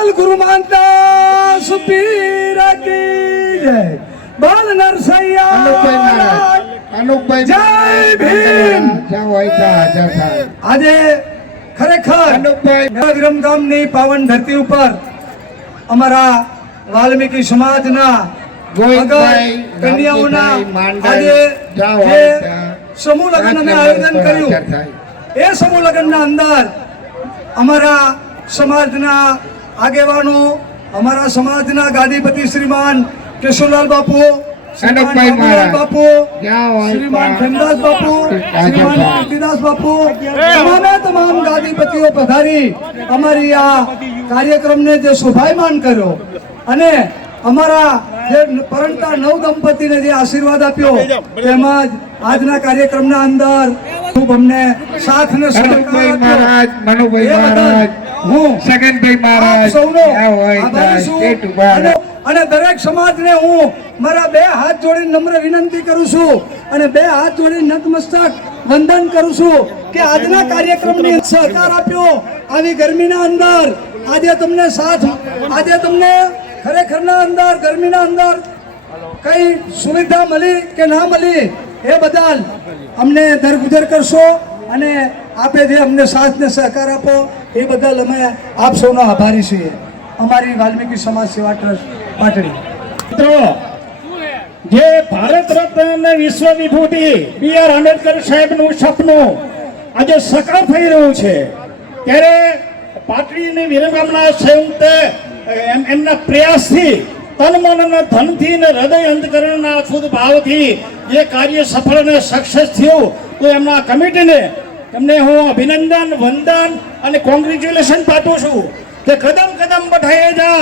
बोल गुरु मानता सुपीर की जय बोल नरसैया जय भीम આજે ખરેખર વિરમગામની પાવન ધરતી ઉપર અમારા વાલ્મીકી સમાજના કન્યાઓના આજે જે સમૂહ લગ્ન અમે આયોજન કર્યું એ સમૂહ લગ્નના અંદર અમારા સમાજના આગેવાનો અમારા સમાજના ગાદીપતિ શ્રીમાન કેશુલાલ બાપુ બાપુ શ્રીમાન ખેમદાસ બાપુ શ્રીમાન કીર્તિદાસ બાપુ તમામ ગાદીપતિઓ પધારી અમારી આ કાર્યક્રમને જે શોભાયમાન કર્યો અને અમારા જે પરણતા નવ દંપતીને જે આશીર્વાદ આપ્યો તેમજ આજના કાર્યક્રમના અંદર ખૂબ અમને સાથ ને સહકાર મહારાજ મનુભાઈ મહારાજ હું સગનભાઈ મહારાજ સૌનો આભારી છું અને દરેક સમાજને હું મારા બે હાથ જોડીને નમ્ર વિનંતી કરું છું અને બે હાથ જોડીને નતમસ્તક વંદન કરું છું કે આજના કાર્યક્રમને સહકાર આપ્યો આવી ગરમીના અંદર આજે તમને સાથ આજે તમને ખરેખરના અંદર ગરમીના અંદર કઈ સુવિધા મળી કે ના મળી એ બદલ અમને દરગુજર કરશો અને આપે જે અમને સાથ ને સહકાર આપો એ બદલ અમે આપ સૌનો આભારી છીએ અમારી વાલ્મીકી સમાજ સેવા ટ્રસ્ટ પાટડી મિત્રો જે ભારત રત્ન અને વિશ્વ વિભૂતિ બી.આર. આંબેડકર સાહેબનું સપનું આજે સાકાર થઈ રહ્યું છે ત્યારે પાટડીની વિરમગામના સંયુક્ત એમના પ્રયાસથી તન મન અને ધનથી અને હૃદય અંતકરણના શુદ્ધ ભાવથી જે કાર્ય સફળ અને સક્સેસ થયું તો એમના કમિટીને એમને હું અભિનંદન વંદન અને કોંગ્રેચ્યુલેશન પાઠવું છું કે કદમ કદમ बढ़ाए जा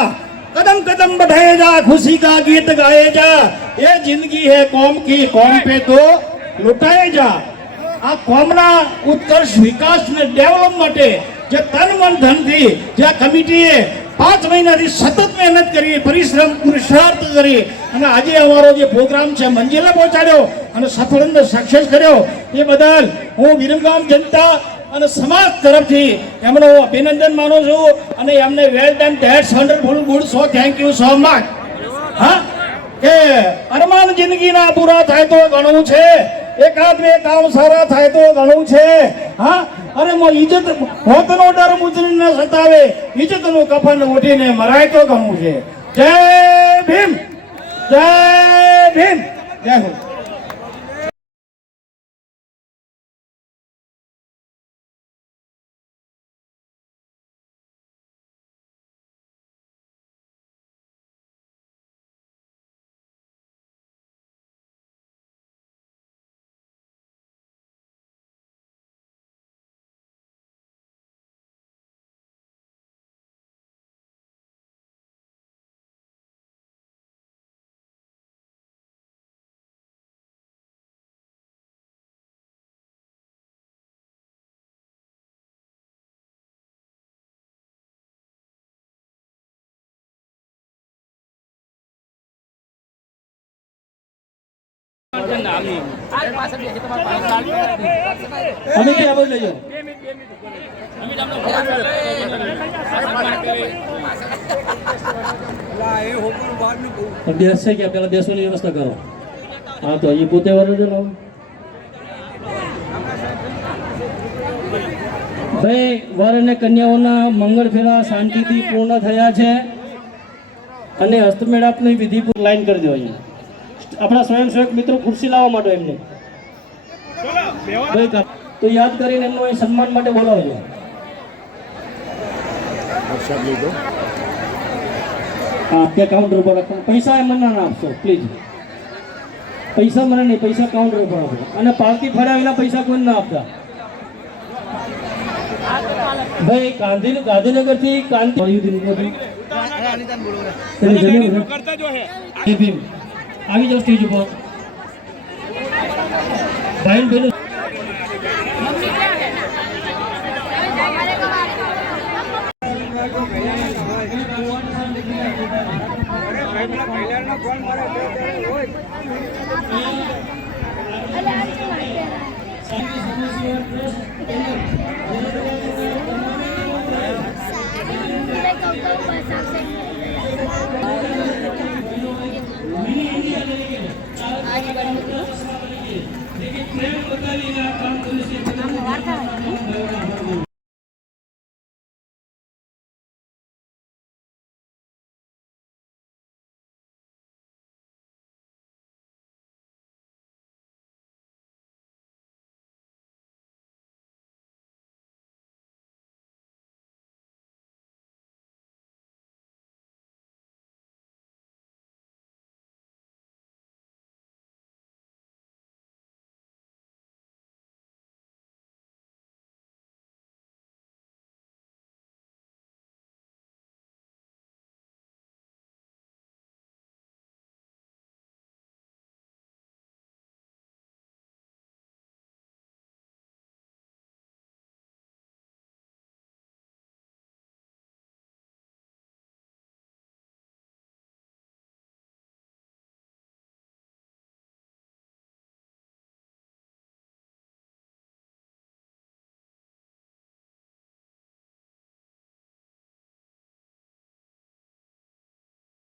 कदम कदम बढ़ाए जा खुशी का गीत गाए जा ये जिंदगी है कौम की कौम पे तो लुटाए जा આ કોમના ઉત્કર્ષ વિકાસ ને ડેવલપ માટે જે તન મન ધનથી જે આ કમિટીએ 5 મહિનાથી સતત મહેનત કરી પરિશ્રમ પુરુષાર્થ કરી અને આજે અમારો જે પ્રોગ્રામ છે મંજિલે પહોંચાડ્યો અને સફળ અને સક્સેસ કર્યો એ બદલ હું વિરમગામ જનતા અને સમાજ તરફથી એમનો અભિનંદન માનું છું અને એમને well done that's wonderful good so thank you so much હા કે અરમાન જિંદગીના પૂરા થાય તો ઘણું છે એકાદ બે કામ સારા થાય તો ઘણું છે હા અરે ઇજ્જત હોતનો ડર મુજરીને સતાવે ઇજ્જતનું કફન ઓઢીને મરાય તો ઘણું છે જય ભીમ જય ભીમ જય હો અમે કે આવો લઈ જાઓ અભ્યાસ છે કે પેલા બેસવાની વ્યવસ્થા કરો હા તો એ પોતે વરજ લાવો ભાઈ વર અને કન્યાઓના મંગળ ફેરા શાંતિથી પૂર્ણ થયા છે અને હસ્તમેળાપની વિધિ લાઈન કરી દો અહીંયા આપણા સ્વયંસેવક મિત્રો ખુરશી લાવવા માટે એમને તો યાદ કરીને એમનો સન્માન માટે બોલાવજો હા તે કાઉન્ટર ઉપર રાખો પૈસા એમને ના આપશો પ્લીઝ પૈસા મને નહીં પૈસા કાઉન્ટર ઉપર આપો અને પાર્ટી ફરાવીના પૈસા કોઈ ના આપતા ભાઈ ગાંધીનગરથી કાંતિ આવી જાઓ સ્ટેજ ઉપર ભાઈ બહેનો